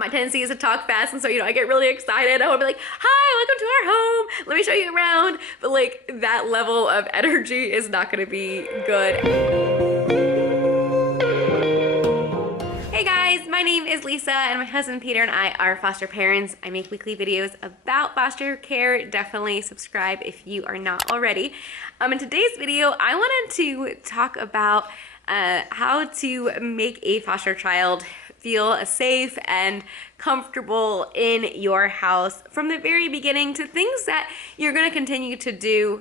My tendency is to talk fast, and so, I get really excited. I want to be like, hi, welcome to our home. Let me show you around. But like, that level of energy is not going to be good. Hey guys, my name is Lisa, and my husband Peter and I are foster parents. I make weekly videos about foster care. Definitely subscribe if you are not already. In today's video, I wanted to talk about how to make a foster child feel safe and comfortable in your house from the very beginning, to things that you're going to continue to do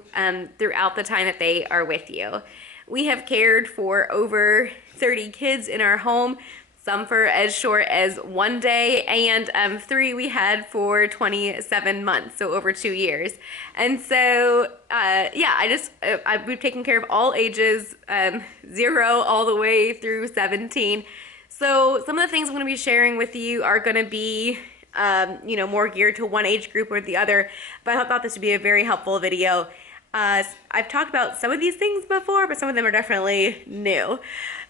throughout the time that they are with you. We have cared for over 30 kids in our home, some for as short as 1 day, and 3 we had for 27 months, so over 2 years. And so, yeah, we've taken care of all ages, 0 all the way through 17. So some of the things I'm going to be sharing with you are going to be, more geared to one age group or the other, but I thought this would be a very helpful video. I've talked about some of these things before, but some of them are definitely new.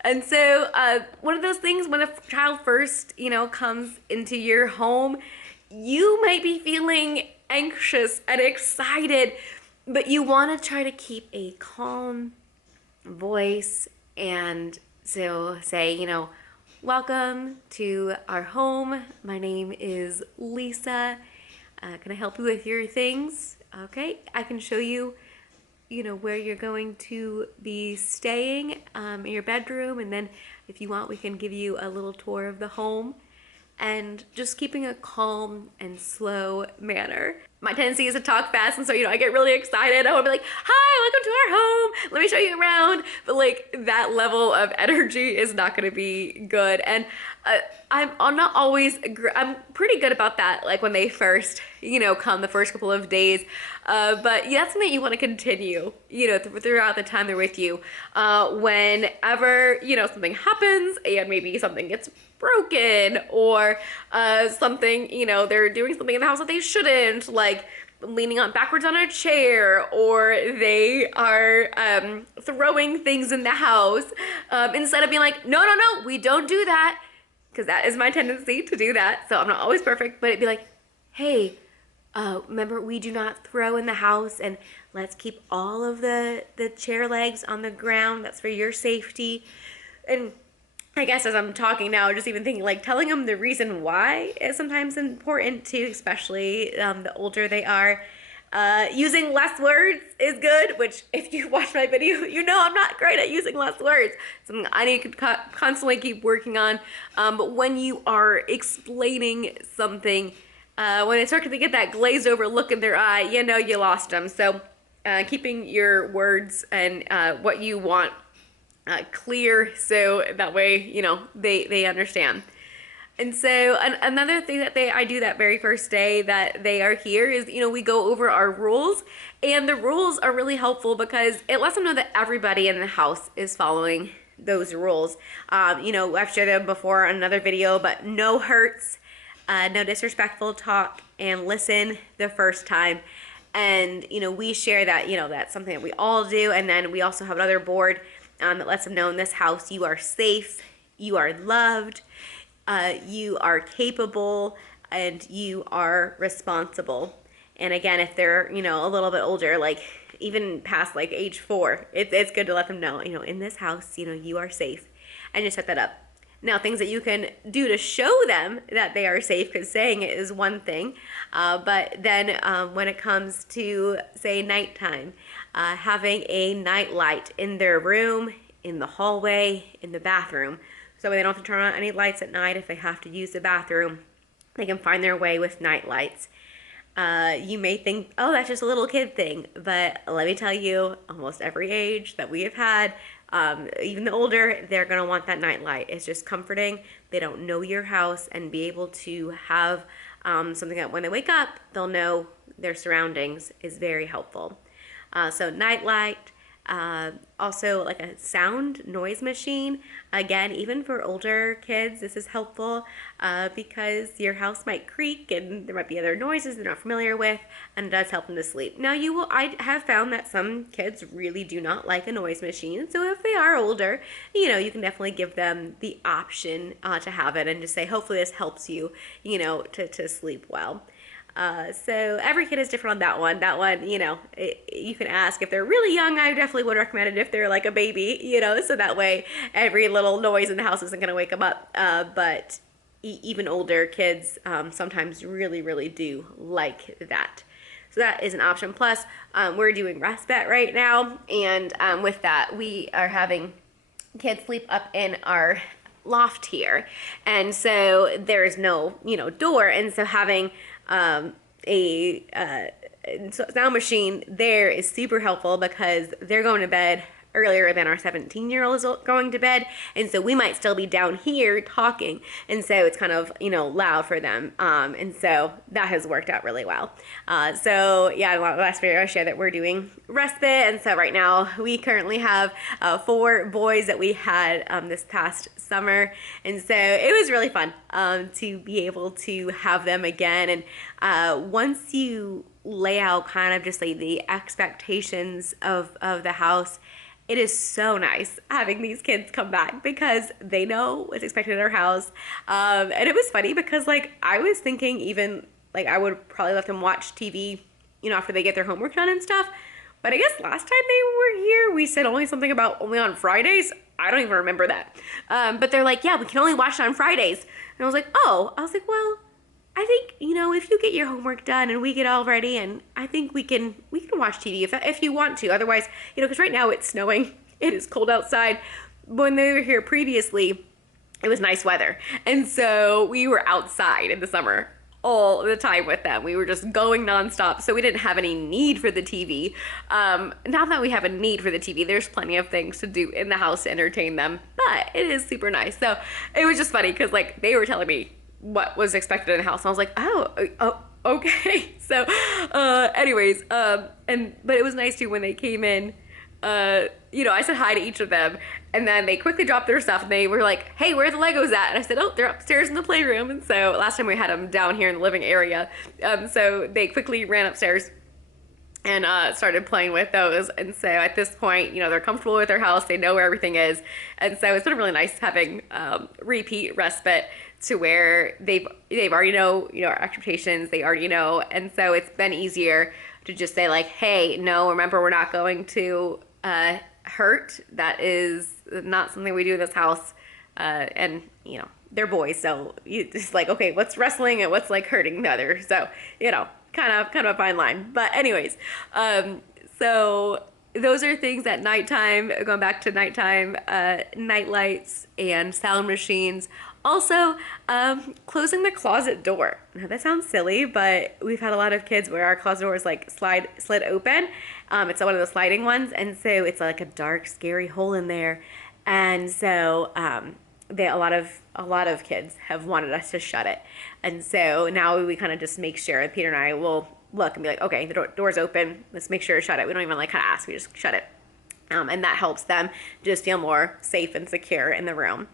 And so one of those things, when a child first, comes into your home, you might be feeling anxious and excited, but you want to try to keep a calm voice and so say, welcome to our home. My name is Lisa. Can I help you with your things? Okay, I can show you, where you're going to be staying, in your bedroom, and then if you want, we can give you a little tour of the home, and just keeping a calm and slow manner. My tendency is to talk fast, and so, I get really excited. I want to be like, hi, welcome to our home. Let me show you around. But like, that level of energy is not going to be good. And I'm I'm pretty good about that, like when they first, come the first couple of days. But yeah, that's something you want to continue, throughout the time they're with you. Whenever, something happens and maybe something gets broken, or something, they're doing something in the house that they shouldn't, like leaning on backwards on a chair, or they are throwing things in the house, instead of being like, no, we don't do that, because that is my tendency to do that. So I'm not always perfect, but it'd be like, hey, remember, we do not throw in the house, and let's keep all of the chair legs on the ground. That's for your safety. And I guess as I'm talking now, just even thinking, like, telling them the reason why is sometimes important too, especially the older they are. Using less words is good, which if you watch my video, I'm not great at using less words. Something I need to constantly keep working on. But when you are explaining something, when they start to get that glazed over look in their eye, you lost them. So keeping your words and what you want clear, so that way, they understand. And so another thing that I do that very first day that they are here is, we go over our rules, and the rules are really helpful because it lets them know that everybody in the house is following those rules. I've shared them before in another video, but no hurts, no disrespectful talk, and listen the first time. And, we share that, that's something that we all do. And then we also have another board that lets them know, in this house, you are safe, you are loved, you are capable, and you are responsible. And again, if they're, a little bit older, like even past like age 4, it's good to let them know, in this house, you are safe, and just set that up. Now, things that you can do to show them that they are safe, because saying it is one thing, but then when it comes to, say, nighttime, having a night light in their room, in the hallway, in the bathroom, so they don't have to turn on any lights at night if they have to use the bathroom. They can find their way with night lights. You may think, oh, that's just a little kid thing, but let me tell you, almost every age that we have had, even the older, they're going to want that night light. It's just comforting. They don't know your house, and be able to have something that when they wake up, they'll know their surroundings is very helpful. So night light, Also like a sound noise machine. Again, even for older kids, this is helpful because your house might creak and there might be other noises they're not familiar with, and it does help them to sleep. Now I have found that some kids really do not like a noise machine, so if they are older, you can definitely give them the option to have it and just say, hopefully this helps you, to sleep well. So every kid is different on that one. That one, you can ask if they're really young. I definitely would recommend it if they're like a baby, so that way every little noise in the house isn't going to wake them up. But even older kids sometimes really, really do like that. So that is an option. Plus, we're doing respite right now. And with that, we are having kids sleep up in our loft here. And so there's no, door. And so having a sound machine there is super helpful because they're going to bed earlier than our 17-year-old is going to bed, and so we might still be down here talking, and so it's kind of loud for them, and so that has worked out really well. So yeah, in the last video I shared that we're doing respite, and so right now we currently have 4 boys that we had this past summer, and so it was really fun to be able to have them again. And once you lay out kind of just like the expectations of the house, it is so nice having these kids come back because they know what's expected in our house. And it was funny because I was thinking even I would probably let them watch TV, after they get their homework done and stuff. But I guess last time they were here, we said only on Fridays. I don't even remember that. But they're like, yeah, we can only watch it on Fridays. And I was like, oh, well, I think, if you get your homework done and we get all ready, and I think we can watch TV if you want to. Otherwise, because right now it's snowing, it is cold outside. When they were here previously, it was nice weather. And so we were outside in the summer all the time with them. We were just going nonstop. So we didn't have any need for the TV. Now that we have a need for the TV, there's plenty of things to do in the house to entertain them, but it is super nice. So it was just funny because they were telling me what was expected in the house. And I was like, oh, okay. So, anyways, but it was nice too when they came in, I said hi to each of them, and then they quickly dropped their stuff and they were like, hey, where are the Legos at? And I said, oh, they're upstairs in the playroom. And so last time we had them down here in the living area. So they quickly ran upstairs and started playing with those. And so at this point, they're comfortable with their house. They know where everything is. And so it's been really nice having repeat respite to where they've already know, our expectations, they already know. And so it's been easier to just say hey, no, remember, we're not going to hurt. That is not something we do in this house. And, they're boys. So it's okay, what's wrestling and what's hurting the other. So, kind of a fine line. But anyways, so those are things at nighttime, going back to nighttime, night lights and sound machines. Also, closing the closet door. Now that sounds silly, but we've had a lot of kids where our closet door is slid open. It's one of the sliding ones, and so it's a dark, scary hole in there. And so a lot of kids have wanted us to shut it. And so now we kind of just make sure, Peter and I will look and be like, okay, the door's open, let's make sure to shut it. We don't even kind of ask, we just shut it. And that helps them just feel more safe and secure in the room.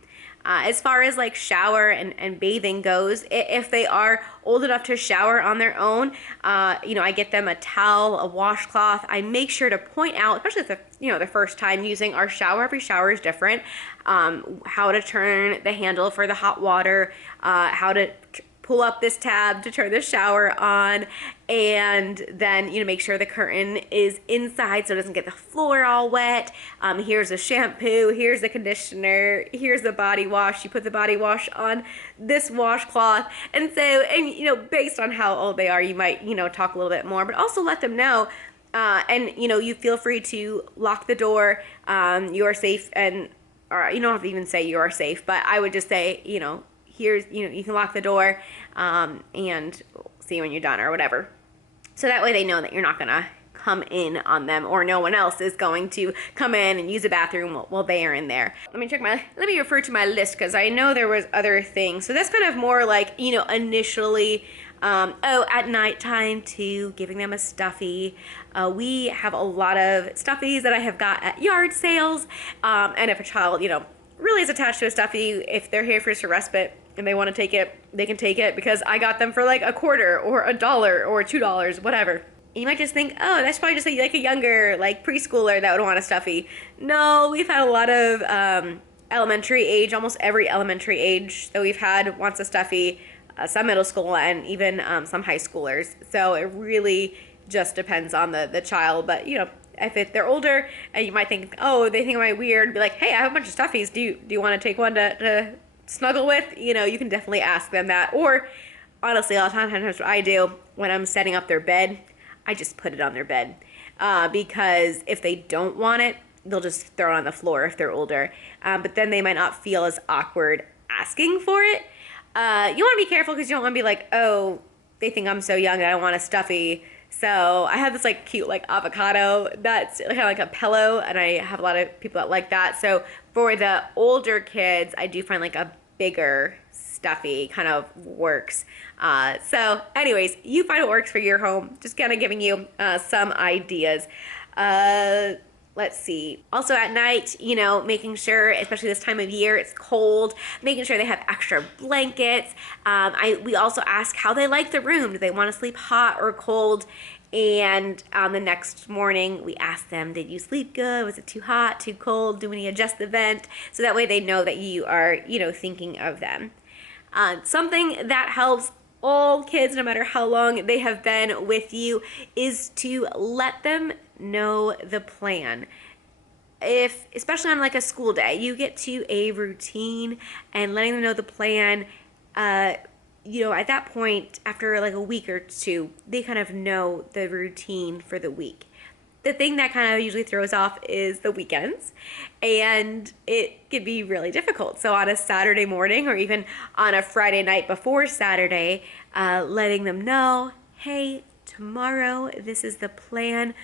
As far as shower and bathing goes, if they are old enough to shower on their own, I get them a towel, a washcloth. I make sure to point out, especially if the first time using our shower, every shower is different, how to turn the handle for the hot water, how to pull up this tab to turn the shower on, and then make sure the curtain is inside so it doesn't get the floor all wet. Here's the shampoo, here's the conditioner, here's the body wash. You put the body wash on this washcloth. And so, based on how old they are, you might talk a little bit more, but also let them know, and you feel free to lock the door. You are safe, or you don't have to even say you are safe, but I would just say, here's, you can lock the door, and see when you're done or whatever. So that way they know that you're not gonna come in on them, or no one else is going to come in and use the bathroom while they are in there. Let me refer to my list because I know there was other things. So that's kind of more initially Oh, at nighttime too, giving them a stuffy. We have a lot of stuffies that I have got at yard sales. And if a child, really is attached to a stuffy, if they're here for just a respite and they want to take it, they can take it because I got them for like $0.25 or $1 or $2, whatever. You might just think, oh, that's probably just like a younger, like preschooler that would want a stuffy. No, we've had a lot of elementary age, almost every elementary age that we've had wants a stuffy, some middle school and even some high schoolers. So it really just depends on the child. But, if they're older and you might think, oh, they think I'm weird, be like, hey, I have a bunch of stuffies. Do you want to take one to snuggle with? You can definitely ask them that. Or honestly, a lot of times what I do when I'm setting up their bed, I just put it on their bed because if they don't want it, they'll just throw it on the floor if they're older. But then they might not feel as awkward asking for it. You want to be careful because you don't want to be like, oh, they think I'm so young and I don't want a stuffy. So I have this like cute like avocado that's kind of like a pillow, and I have a lot of people that like that. So for the older kids, I do find like a bigger stuffy kind of works. So anyways, you find what works for your home. Just kind of giving you some ideas. Let's see. Also at night, making sure, especially this time of year, it's cold, making sure they have extra blankets. We also ask how they like the room. Do they want to sleep hot or cold? And the next morning, we ask them, did you sleep good? Was it too hot, too cold? Do we need to adjust the vent? So that way they know that you are, thinking of them. Something that helps all kids, no matter how long they have been with you, is to let them know the plan. If, especially on like a school day, you get to a routine and letting them know the plan, at that point, after like a week or two, they kind of know the routine for the week. The thing that kind of usually throws off is the weekends, and it can be really difficult. So on a Saturday morning or even on a Friday night before Saturday, letting them know, hey, tomorrow, this is the plan.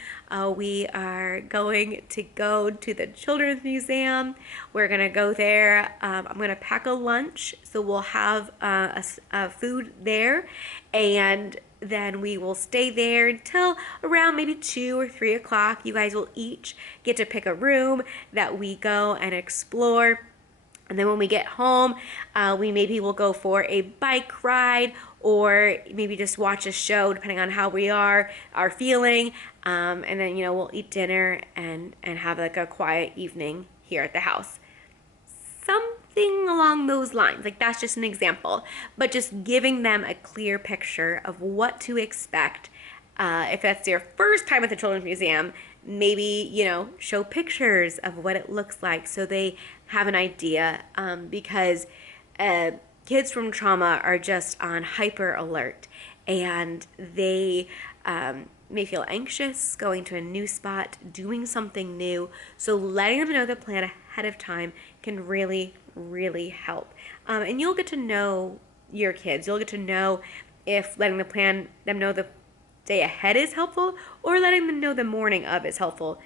We are going to go to the Children's Museum. We're going to go there. I'm going to pack a lunch, so we'll have a food there, and then we will stay there until around maybe 2 or 3 o'clock. You guys will each get to pick a room that we go and explore. And then when we get home, we maybe will go for a bike ride or maybe just watch a show depending on how we are feeling. And then, we'll eat dinner and have like a quiet evening here at the house. Something along those lines. Like that's just an example. But just giving them a clear picture of what to expect. If that's their first time at the Children's Museum, maybe, show pictures of what it looks like so they have an idea, because kids from trauma are just on hyper alert, and they may feel anxious going to a new spot, doing something new. So letting them know the plan ahead of time can really, really help. And you'll get to know your kids. You'll get to know if letting them know the day ahead is helpful or letting them know the morning of is helpful.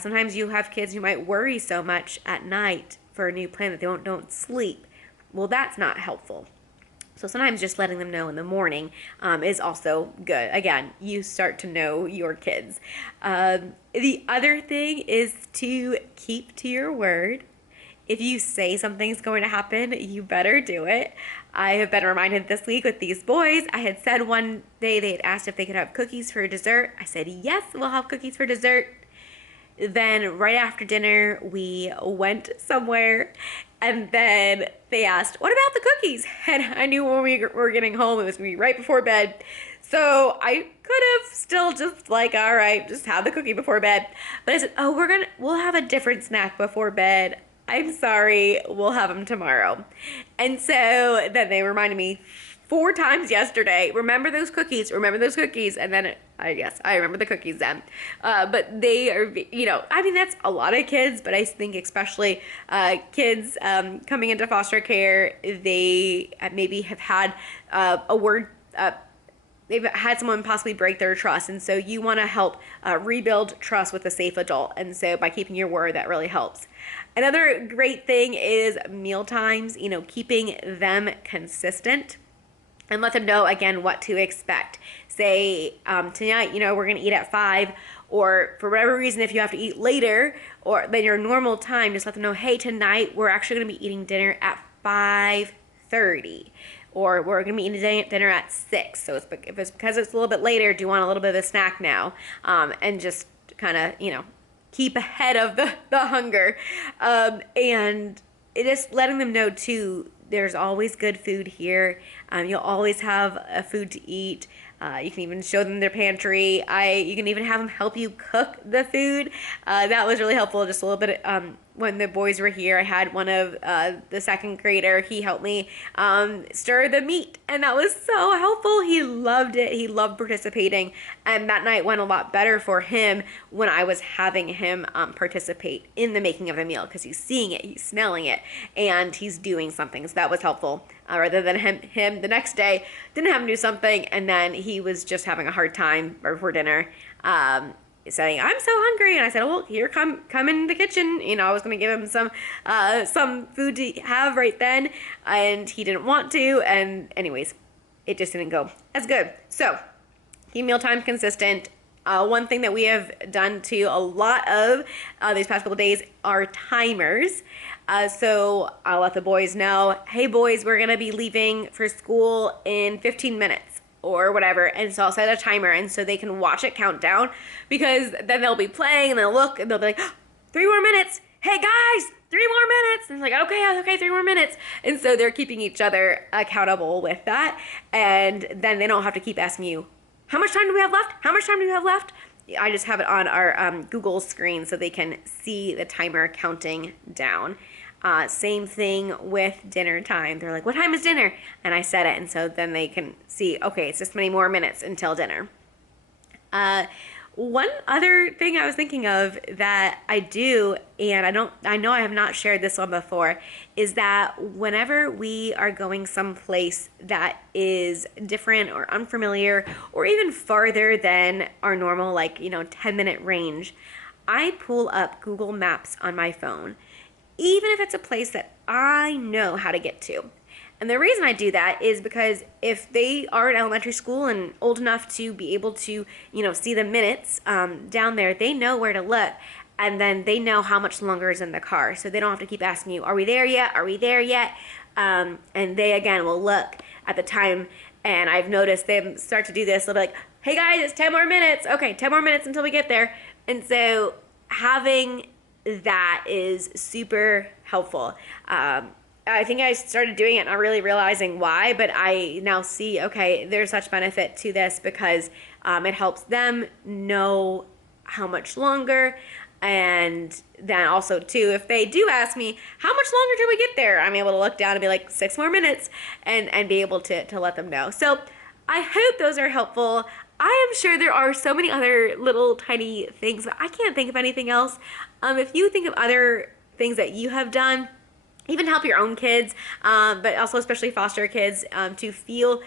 Sometimes you have kids who might worry so much at night for a new plan that they don't sleep. Well, that's not helpful. So sometimes just letting them know in the morning is also good. Again, you start to know your kids. The other thing is to keep to your word. If you say something's going to happen, you better do it. I have been reminded this week with these boys. I had said one day they had asked if they could have cookies for dessert. I said, yes, we'll have cookies for dessert. Then right after dinner, we went somewhere, and then they asked, what about the cookies? And I knew when we were getting home, it was going to be right before bed. So I could have still just like, all right, just have the cookie before bed. But I said, oh, we'll have a different snack before bed. I'm sorry, we'll have them tomorrow. And so then they reminded me 4 times yesterday, remember those cookies, and then I remember the cookies then. But they are, that's a lot of kids, but I think especially kids coming into foster care, they maybe have had they've had someone possibly break their trust, and so you want to help rebuild trust with a safe adult, and so by keeping your word, that really helps. Another great thing is meal times, keeping them consistent. and let them know again what to expect. Say tonight, we're gonna eat at 5, or for whatever reason, if you have to eat later or than your normal time, just let them know, hey, tonight we're actually gonna be eating dinner at 5:30, or we're gonna be eating dinner at 6. So if it's because it's a little bit later, do you want a little bit of a snack now? And just kind of keep ahead of the hunger, and it is letting them know too. There's always good food here. You'll always have food to eat. You can even show them their pantry. You can even have them help you cook the food. That was really helpful. Just a little bit when the boys were here, I had one of the second grader. He helped me stir the meat, and that was so helpful. He loved it. He loved participating, and that night went a lot better for him when I was having him participate in the making of the meal, because he's seeing it, he's smelling it, and he's doing something. So that was helpful. Rather than him the next day didn't have him do something, and then he was just having a hard time before dinner, saying, I'm so hungry. And I said, well, here, come in the kitchen. I was going to give him some food to have right then, and he didn't want to. And anyways, it just didn't go as good. So keep mealtime consistent. One thing that we have done to a lot of these past couple days are timers. So I'll let the boys know, hey boys, we're gonna be leaving for school in 15 minutes or whatever. And so I'll set a timer, and so they can watch it count down, because then they'll be playing and they'll look and they'll be like, oh, 3 more minutes. Hey guys, 3 more minutes. And it's like, okay, 3 more minutes. And so they're keeping each other accountable with that. And then they don't have to keep asking you, how much time do we have left? How much time do we have left? I just have it on our Google screen so they can see the timer counting down. Same thing with dinner time. They're like, what time is dinner? And I set it, and so then they can see, okay, it's just many more minutes until dinner. One other thing I was thinking of that I do, and I know I have not shared this one before, is that whenever we are going someplace that is different or unfamiliar or even farther than our normal 10-minute range, I pull up Google Maps on my phone, even if it's a place that I know how to get to. And the reason I do that is because if they are in elementary school and old enough to be able to, see the minutes down there, they know where to look. And then they know how much longer is in the car. So they don't have to keep asking you, are we there yet? Are we there yet? And they, again, will look at the time. And I've noticed them start to do this. They'll be like, hey guys, it's 10 more minutes. Okay, 10 more minutes until we get there. And so having that is super helpful. I think I started doing it not really realizing why, but I now see, okay, there's such benefit to this because it helps them know how much longer. And then also too, if they do ask me, how much longer till we get there? I'm able to look down and be like 6 more minutes and be able to let them know. So I hope those are helpful. I am sure there are so many other little tiny things, but I can't think of anything else. If you think of other things that you have done, even help your own kids, but also especially foster kids, to feel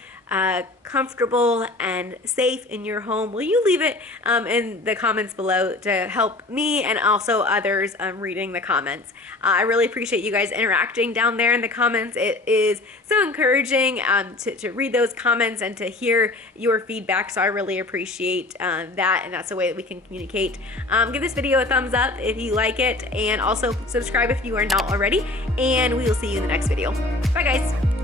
comfortable and safe in your home, will you leave it in the comments below to help me and also others reading the comments. I really appreciate you guys interacting down there in the comments. It is so encouraging to read those comments and to hear your feedback, so I really appreciate that, and that's a way that we can communicate. Give this video a thumbs up if you like it, and also subscribe if you are not already, and we will see you in the next video. Bye guys.